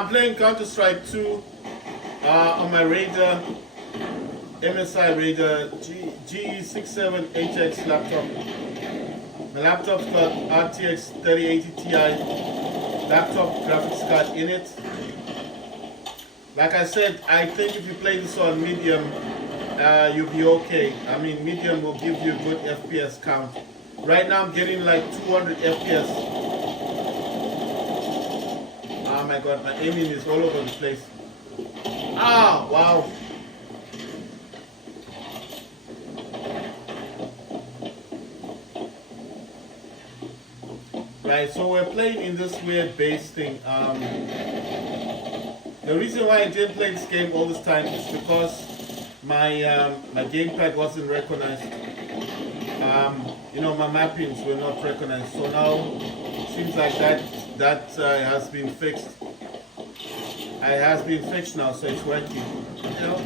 I'm playing Counter-Strike 2 on my Raider, MSI Raider GE67HX laptop. My laptop's got RTX 3080 Ti laptop graphics card in it. Like I said, I think if you play this on medium, you'll be okay. I mean, medium will give you a good FPS count. Right now I'm getting like 200 FPS. Oh my god, my aiming is all over the place. Ah, wow. Right, so we're playing in this weird base thing. The reason why I didn't play this game all this time is because my my gamepad wasn't recognized. You know, my mappings were not recognized. So now it seems like that has been fixed. It has been fixed now, so it's working. You know,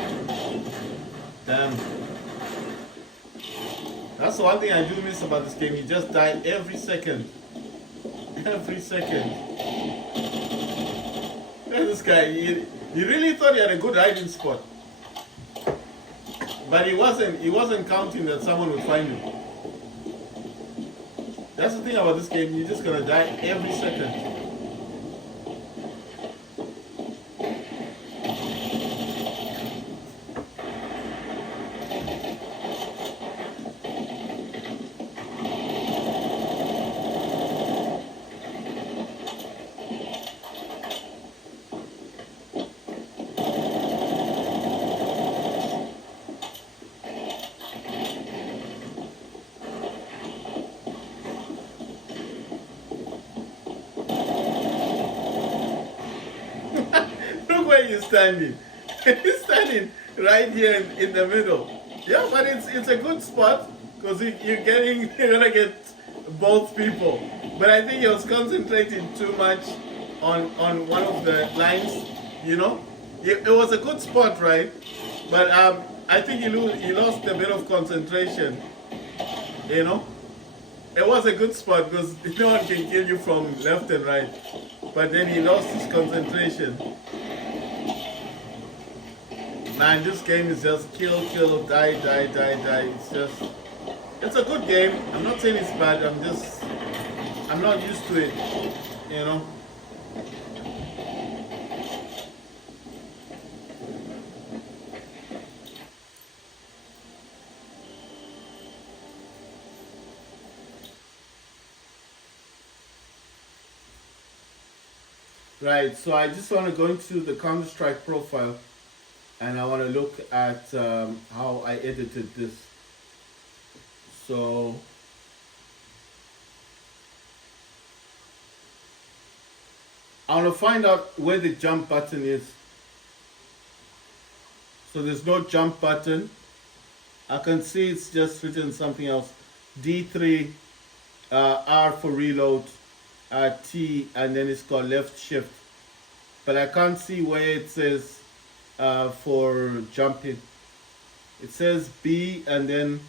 that's the one thing I do miss about this game. You just die every second. Every second. Look at this guy. He really thought he had a good hiding spot, but he wasn't counting that someone would find him. That's the thing about this game. You're just gonna die every second. He's standing. He's standing right here in the middle. Yeah, but it's a good spot because you're gonna get both people. But I think he was concentrating too much on one of the lines. You know, it was a good spot, right? But I think he lost a bit of concentration. You know, it was a good spot because no one can kill you from left and right. But then he lost his concentration. Man, this game is just kill, die. It's a good game. I'm not saying it's bad. I'm not used to it, you know. Right, so I just want to go into the Counter-Strike profile. And I want to look at how I edited this. So I want to find out where the jump button is. So there's no jump button. I can see it's just written something else. D3, R for reload, T, and then it's called left shift. But I can't see where it says for jumping. It says B, and then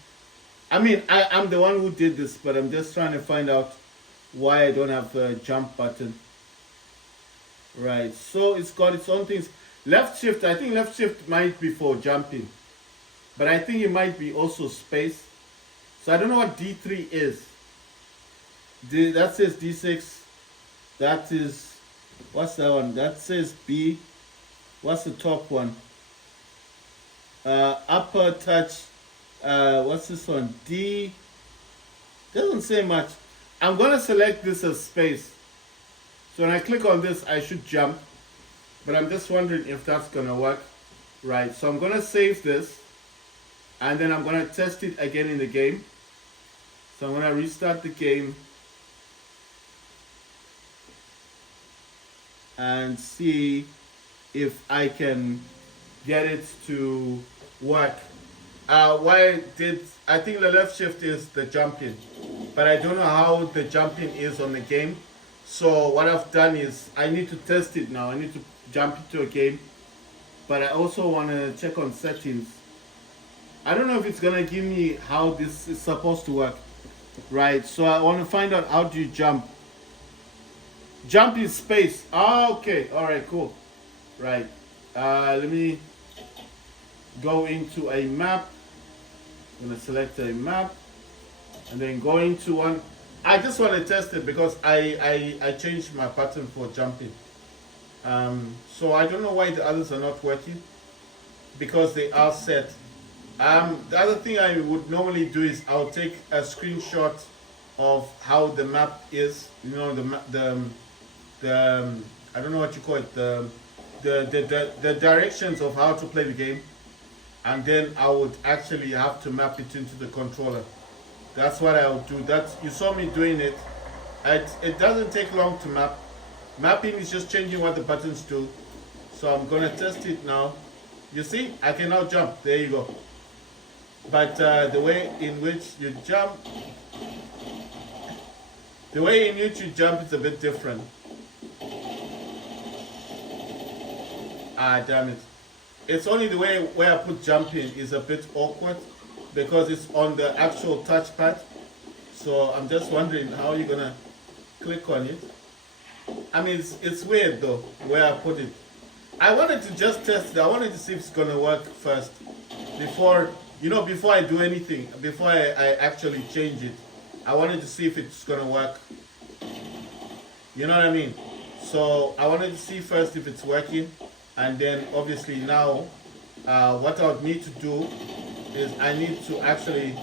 I mean I'm the one who did this, but I'm just trying to find out why I don't have a jump button. Right, so it's got its own things. Left shift, I think left shift might be for jumping, but I think it might be also space. So I don't know what D3 is. That says D6. That is, what's that one? That says B. What's the top one? Upper touch. What's this one? D. Doesn't say much. I'm gonna select this as space. So when I click on this, I should jump. But I'm just wondering if that's gonna work. Right. So I'm gonna save this, and then I'm gonna test it again in the game. So I'm gonna restart the game and see if I can get it to work. I think the left shift is the jumping, but I don't know how the jumping is on the game. So what I've done is I need to test it now. I need to jump into a game, but I also want to check on settings. I don't know if it's gonna give me how this is supposed to work. Right, so I want to find out how do you jump. Jump is space. Ah, okay. All right, cool. Right. Let me go into a map. I'm gonna select a map and then go into one. I just want to test it because I changed my pattern for jumping. So I don't know why the others are not working because they are set. The other thing I would normally do is I'll take a screenshot of how the map is. You know, the I don't know what you call it, the directions of how to play the game, and then I would actually have to map it into the controller. That's what I would do. That's, you saw me doing it. It doesn't take long to map. Mapping is just changing what the buttons do. So I'm gonna test it now. You see, I can now jump. There you go. But the way in which you jump is a bit different. Ah, damn it. It's only the way where I put jumping is a bit awkward because it's on the actual touchpad. So I'm just wondering how you're gonna click on it. I mean, it's weird though, where I put it. I wanted to just test it. I wanted to see if it's gonna work first. Before I do anything, before I actually change it. I wanted to see if it's gonna work. You know what I mean? So I wanted to see first if it's working. And then obviously now, what I would need to do is I need to actually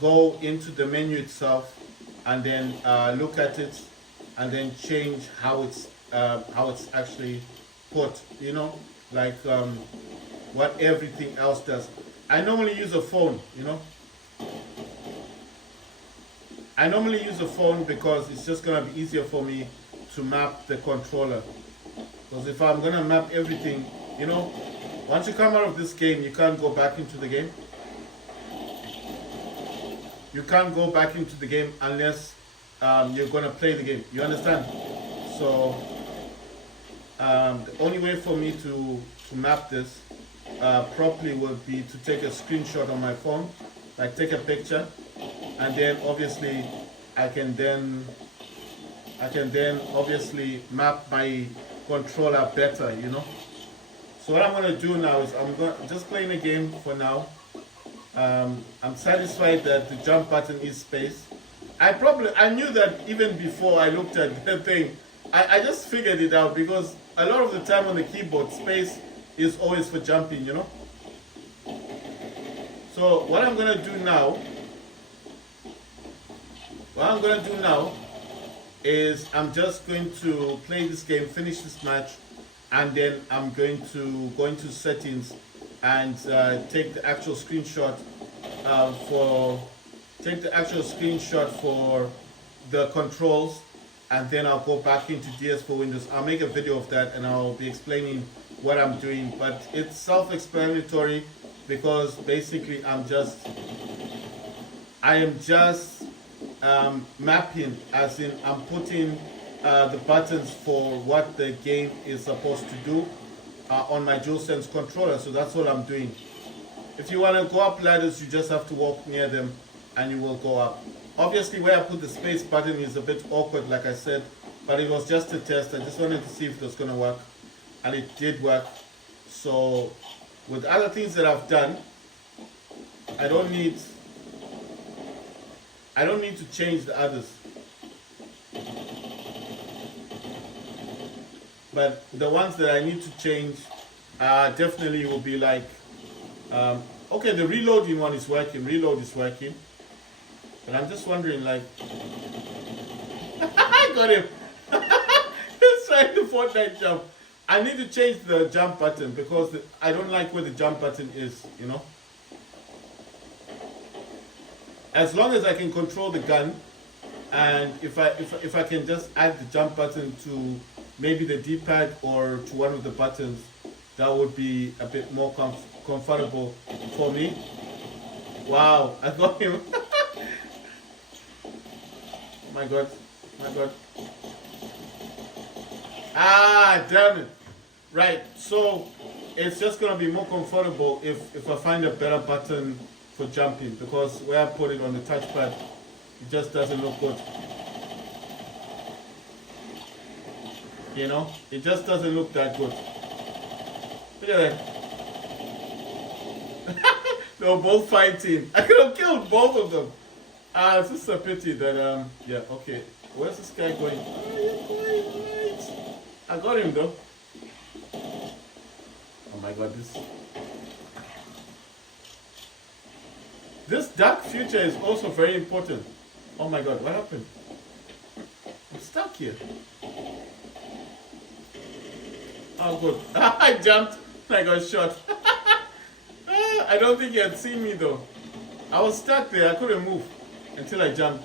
go into the menu itself and then look at it and then change how it's actually put, you know, like what everything else does. I normally use a phone, you know. I normally use a phone because it's just gonna be easier for me to map the controller. Because if I'm gonna map everything, you know, once you come out of this game, you can't go back into the game. You can't go back into the game unless you're gonna play the game. You understand? So the only way for me to map this properly would be to take a screenshot on my phone, like take a picture, and then obviously I can then obviously map my controller better, you know. So what I'm gonna do now is just playing a game for now. I'm satisfied that the jump button is space. I knew that even before I looked at the thing. I just figured it out because a lot of the time on the keyboard, space is always for jumping, you know. So what I'm gonna do now is I'm just going to play this game, finish this match, and then I'm going to go into settings and take the actual screenshot for the controls, and then I'll go back into DS4 Windows. I'll make a video of that and I'll be explaining what I'm doing, but it's self-explanatory because basically I am just mapping, as in I'm putting the buttons for what the game is supposed to do on my DualSense controller. So that's what I'm doing. If you want to go up ladders, you just have to walk near them and you will go up. Obviously where I put the space button is a bit awkward, like I said, but it was just a test. I just wanted to see if it was going to work, and it did work. So with other things that I've done, I don't need to change the others. But the ones that I need to change definitely will be like, okay, the reloading one is working, reload is working. But I'm just wondering, like, I got him. He's trying to Fortnite jump. I need to change the jump button because I don't like where the jump button is, you know. As long as I can control the gun, and if I can just add the jump button to maybe the D-pad or to one of the buttons, that would be a bit more comfortable for me. Wow, I got him. My God. Ah, damn it. Right, so it's just gonna be more comfortable if I find a better button for jumping, because where I put it on the touchpad, it just doesn't look good. You know, it just doesn't look that good. Look at that. They were both fighting. I could have killed both of them. It's just a pity that yeah, okay. Where's this guy going? Oh, you're going right. I got him though. Oh my god, this dark future is also very important. Oh my god, what happened? I'm stuck here. Oh good. I jumped and I got shot. I don't think he had seen me though. I was stuck there, I couldn't move until I jumped.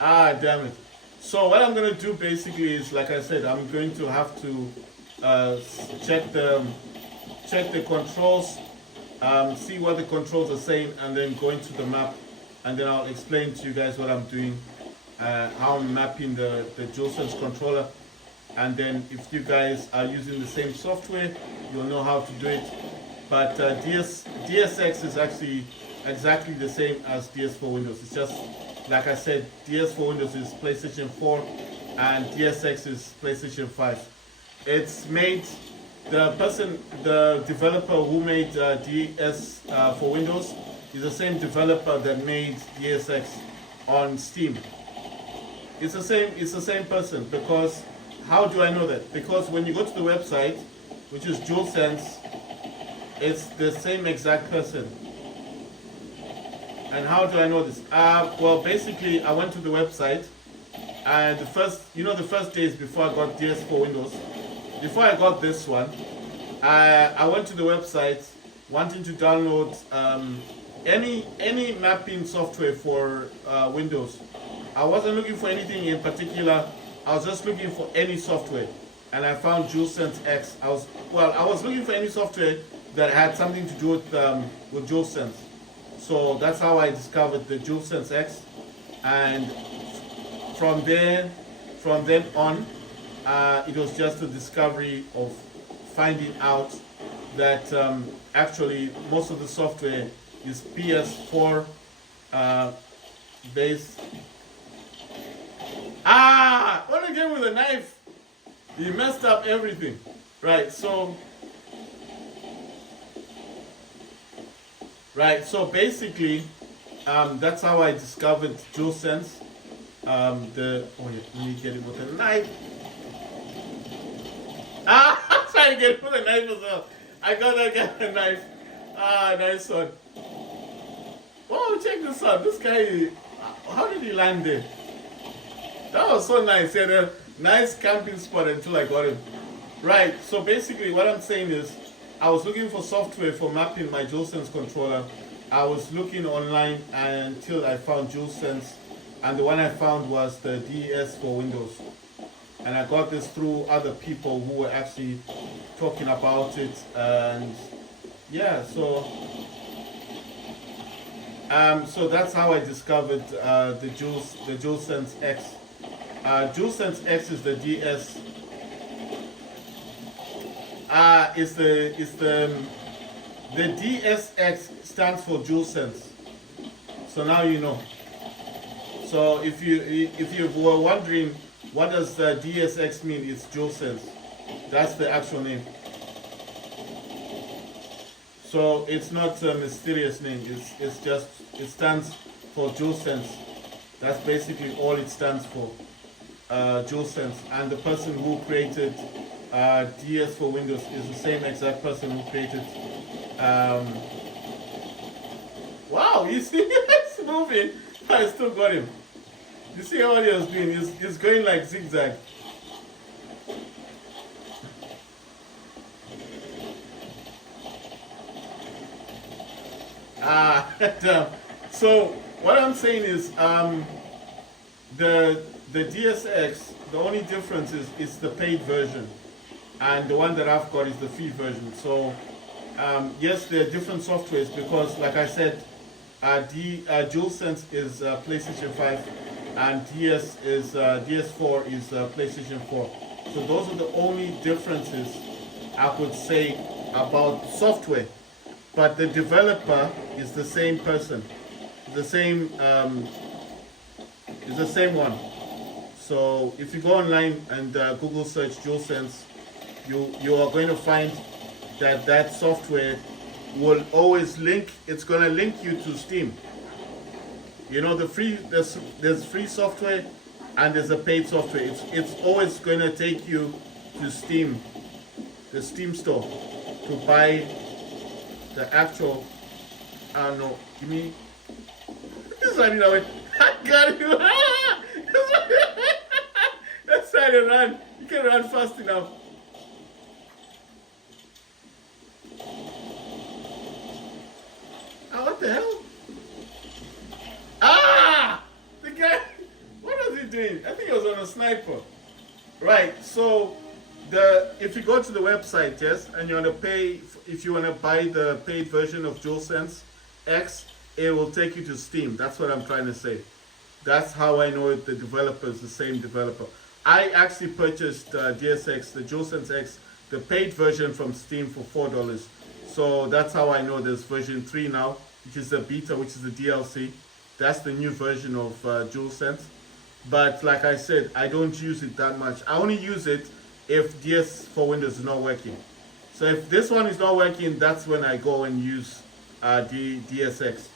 Ah, damn it. So what I'm going to do basically is, like I said, I'm going to have to check the controls, see what the controls are saying, and then go into the map, and then I'll explain to you guys what I'm doing, how I'm mapping the DualSense controller, and then if you guys are using the same software, you'll know how to do it. But DSX is actually exactly the same as DS for Windows. It's just, like I said, DS for Windows is PlayStation 4 and DSX is PlayStation 5. It's made, the developer who made DS for Windows is the same developer that made DSX on Steam. It's the same person. Because how do I know that? Because when you go to the website, which is DualSense, it's the same exact person. And how do I know this? Well, basically, I went to the website, and the first days before I got DS for Windows, before I got this one, I went to the website wanting to download any mapping software for Windows. I wasn't looking for anything in particular. I was just looking for any software, and I found DualSense X. I was looking for any software that had something to do with DualSense. So that's how I discovered the DualSense X, and from then on, it was just a discovery of finding out that actually most of the software is PS4 based. What again with a knife? He messed up everything. Right, so basically, that's how I discovered DualSense. Let me get it with a knife. I'm trying to get it with a knife as well. I got that guy a knife. Nice one. Oh, check this out. This guy, how did he land there? That was so nice. He had a nice camping spot until I got him. Right, so basically what I'm saying is, I was looking for software for mapping my DualSense controller. I was looking online until I found DualSense, and the one I found was the DS for Windows. And I got this through other people who were actually talking about it, and yeah, so that's how I discovered the DualSense X. DualSense X is the DS. The DSX stands for DualSense. So now you know. So if you were wondering what does DSX mean, it's DualSense. That's the actual name. So it's not a mysterious name. It's just, it stands for DualSense. That's basically all it stands for. DualSense. And the person who created DS for Windows is the same exact person who created. Wow, you see, it's moving. I still got him. You see how he was doing? He's going like zigzag. Damn. So what I'm saying is, the DSX, the only difference is the paid version, and the one that I've got is the free version. So yes, there are different softwares because, like I said, DualSense is PlayStation 5, and DS4 is PlayStation 4. So those are the only differences I could say about software. But the developer is the same person, is the same one. So if you go online and Google search DualSense, you are going to find that that software will always link. It's going to link you to Steam. You know, there's free software and there's a paid software. It's always going to take you to Steam, the Steam store, to buy the actual. I don't know. Give me. This running away. I got you. That's how you run. You can run fast enough. Ah, what the hell? Ah! The guy. What was he doing? I think he was on a sniper. Right. So if you go to the website, yes, and you want to pay, if you want to buy the paid version of DualSense X, it will take you to Steam. That's what I'm trying to say. That's how I know the developer is the same developer. I actually purchased DSX, the DualSense X, the paid version from Steam for $4. So that's how I know there's version 3 now, which is the beta, which is the DLC. That's the new version of DualSense. But like I said, I don't use it that much. I only use it if DS for Windows is not working. So if this one is not working, that's when I go and use DSX.